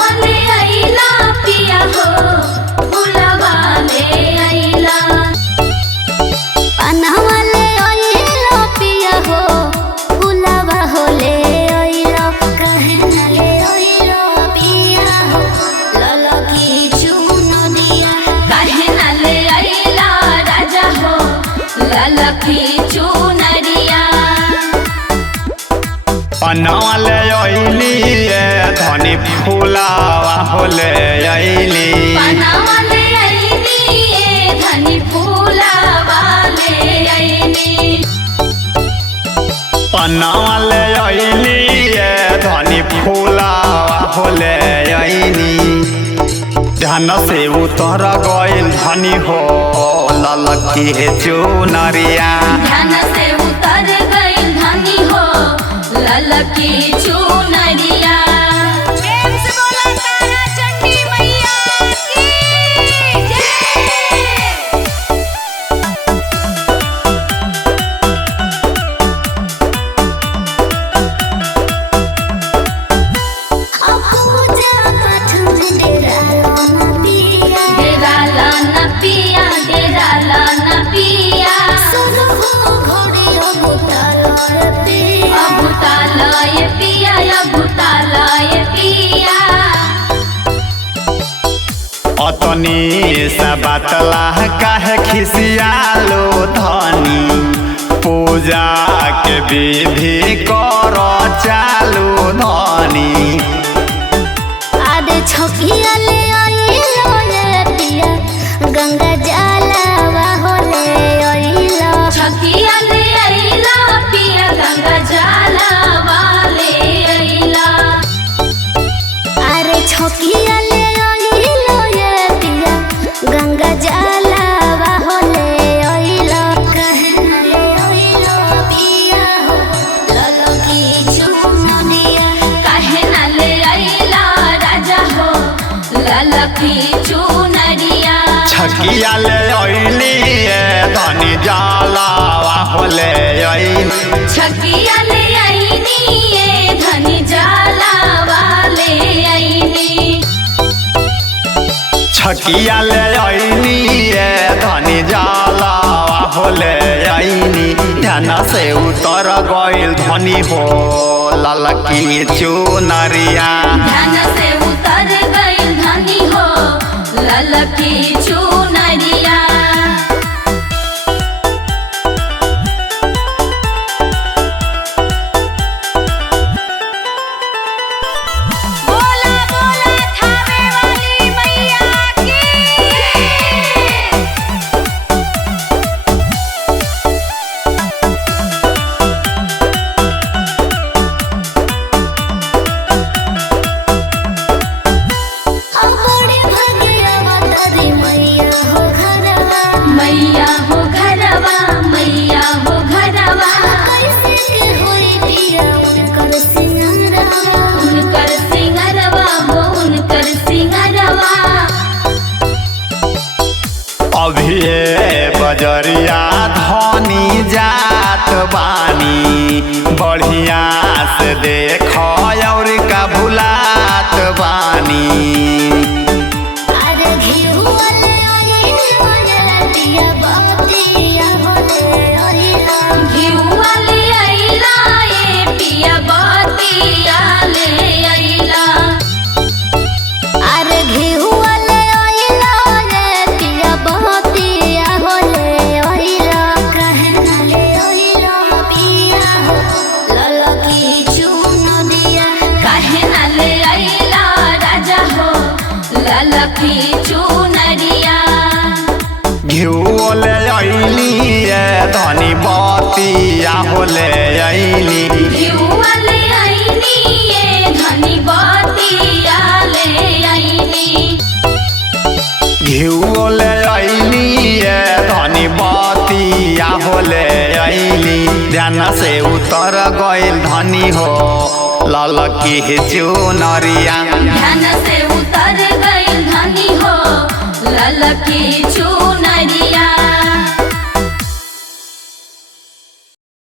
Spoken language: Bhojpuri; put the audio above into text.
वाले आइला पिया हो फूलवा ले आइला। पन्ना वाले आइला पिया हो फूलवा हो ले आइला। काहे ना ले आइला पिया हो लाला की चुनरिया। काहे ना ले आइला राजा हो लाला की चुनरिया। पन्ना वाले आइली धनी फूलावा होले आइली। पन्ना वाले आइली धनी फूलवा ले आइली। पन्ना वाले आइली धनी फूलावा होले आइली। ध्यान से उतर गइल धनी हो ललकी चुनरिया। ध्यान से उतर गइल धनी हो ललकी चुनरिया। प्रेम से बोला तारा चंडी मैया की जय। पूजा पाठ में डेरा लाना पिया। डेरा लाना पिया डेरा लाना पिया। सुनो हो घोड़ी अबुतालय पिया। अबुतालय पिया अबुतालय पिया। अतनी सा बतला काहे खिसियालो धनी। पूजा के विधि कर चालू धनी। आदे छकिया ले आइलो ले पिया गंगा जलवा हो ले आइलो। छकिया ले आइला पिया गंगा जलवा ले आइला। अरे छकिया ले आइलो ये पिया गंगा जलवा हो ले आइलो। काहे ना ले आइलो पिया हो लाला की चुनरिया। काहे ना ले आइला राजा हो लाला की चुनरिया। छकिया ले अइली धनी जलावा होले अइली। छकिया ले आइनी ये धनी जलवा ले आइनी। छकिया ले अइली धनी जलावा होले अइली। ध्यान से उतर गइल धनी हो ललकी चुनरिया। ध्यान से उतर गइल धनी हो ललकी चुनरिया। बोला बोला थावे वाली मैया की। बड़े भगिया तारी मैया हो घरवा। मैया हो घरवा मैया हो घरवा। कैसे के होई पिया उनकर सिंगारवा। उनकर सिंगरवा हो उनकर सिंगरवा। अभी बजरिया धनी जात बानी। बढ़िया से देख और का भुलात बानी। अरे घिउवा ले आइलो ये पिया बतिया हो ले आइलो। घिउवा ले आइला ये पिया बतिया ले आइला। अरे घिउवा ले आइलो ये पिया बतिया हो ले आइलो। काहे ना ले आइलो पिया हो लाला की चुनरिया। काहे ना ले आइला राजा हो लाला की चुनरिया। घिउ ले अइली धनी बतिया होले अइली। घिउवा ले आइनी ये धनी बतिया ले आइनी। घिउ ले अइली धनी बतिया होले अइली। ध्यान से उतर गइल धनी हो ललकी चुनरिया। ध्यान से उतर गइल धनी हो ललकी चुनरिया।